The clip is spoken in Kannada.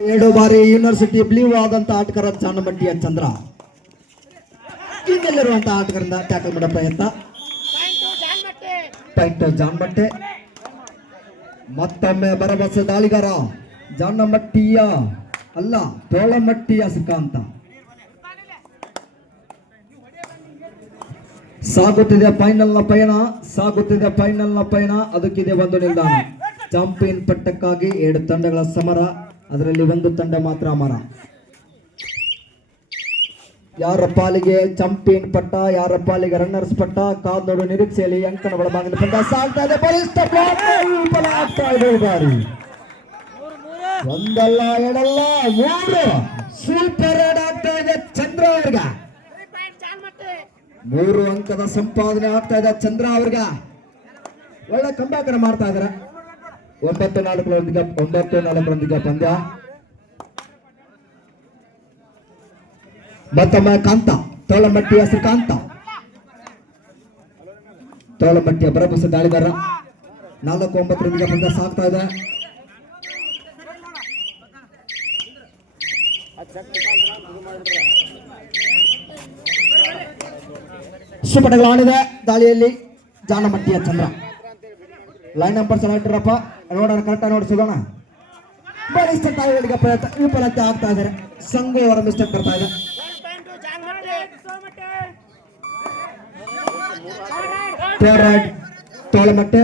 2 ಬಾರಿ ಯೂನಿವರ್ಸಿಟಿ ಬ್ಲೂ ಆದಂತ ಆಟಗಾರ ಜಾನಮಟ್ಟಿಯ ಚಂದ್ರ ಇಲ್ಲಿರುವಂತಹ ಆಟಗಾರರಿಂದ ಟ್ಯಾಕಲ್ ಮಾಡೋ ಪ್ರಯತ್ನ. ಪಾಯಿಂಟ್ ಜಾನ್ಮಟ್ಟೆ. ಮತ್ತೊಮ್ಮೆ ಭರವಸೆ ದಾಳಿಗಾರ ಜಾನಮಟ್ಟಿಯ ಅಲ್ಲ ತೋಳಮಟ್ಟಿಯ ಶ್ರೀಕಾಂತ. ಸಾಗುತ್ತಿದೆ ಫೈನಲ್ ನ ಪಯಣ ಅದಕ್ಕಿದೆ ಒಂದು ನಿಲ್ದಾಣ. ಚಾಂಪಿಯನ್ ಪಟ್ಟಕ್ಕಾಗಿ 2 ತಂಡಗಳ ಸಮರ, ಅದರಲ್ಲಿ ಒಂದು ತಂಡ ಮಾತ್ರ ಅಮರ. ಯಾರ ಪಾಲಿಗೆ ಚಾಂಪಿಯನ್ ಪಟ್ಟ, ಯಾರ ಪಾಲಿಗೆ ರನ್ನರ್ಸ್ ಪಟ್ಟ ಕಾದ್ ನೋಡು ನಿರೀಕ್ಷೆಯಲ್ಲಿ ಅಂಕಣ ಒಳಭಾಗದ ಪಂದ್ಯ ಸಾಗ್ತಾ ಇದೆ. ಬಲಿಷ್ಠ ವಿಫಲ ಆಗ್ತಾ ಇದೆ ಬಾರಿ. ಒಂದಲ್ಲ ಎರಡಲ್ಲ 3 ಸೂಪರ್ ರೈಡ್ ಆಗ್ತಾ ಇದೆ ಚಂದ್ರ ಅವ್ರಿಗೆ. 3 ಅಂಕದ ಸಂಪಾದನೆ ಆಗ್ತಾ ಇದೆ ಚಂದ್ರ ಅವ್ರಿಗೆ. ಒಳ್ಳೆ ಕಂಬ್ಯಾಕ್ ಮಾಡ್ತಾ ಇದಾರೆ. 9-4 ಪಂದ್ಯ. ಮತ್ತೊಮ್ಮೆ ಕಾಂತ ತೋಳಮಟ್ಟಿಯ ಶ್ರೀಕಾಂತ, ತೋಳಮಟ್ಟಿಯ ಭರವಸೆ ದಾಳಿಗಾರ. 4-9 ಪಂದ್ಯ ಸಾಗ್ತಾ ಇದೆ. ಸುಪಟಗಳು ಆಡಿದೆ ದಾಳಿಯಲ್ಲಿ ಜಾನಮಟ್ಟಿಯ ಚಂದ್ರ. ಲೈನ್ ನಂಬರ್ ಸೆಲೆಕ್ಟರಪ್ಪ ನೋಡೋಣ, ಕರೆಕ್ಟಾಗಿ ನೋಡಿ ಸಿಗೋಣ. ಬಲಿಷ್ಠ ತಾಯಿಗಳಿಗೆ ಪ್ರಯತ್ನ ವಿಫಲತೆ ಆಗ್ತಾ ಇದ್ದಾರೆ. ಸಂಘ ಅವರ ಮಿಸ್ಟೇಕ್ ಬರ್ತಾ ಇದೆ. ತೋಳಮಟ್ಟೆ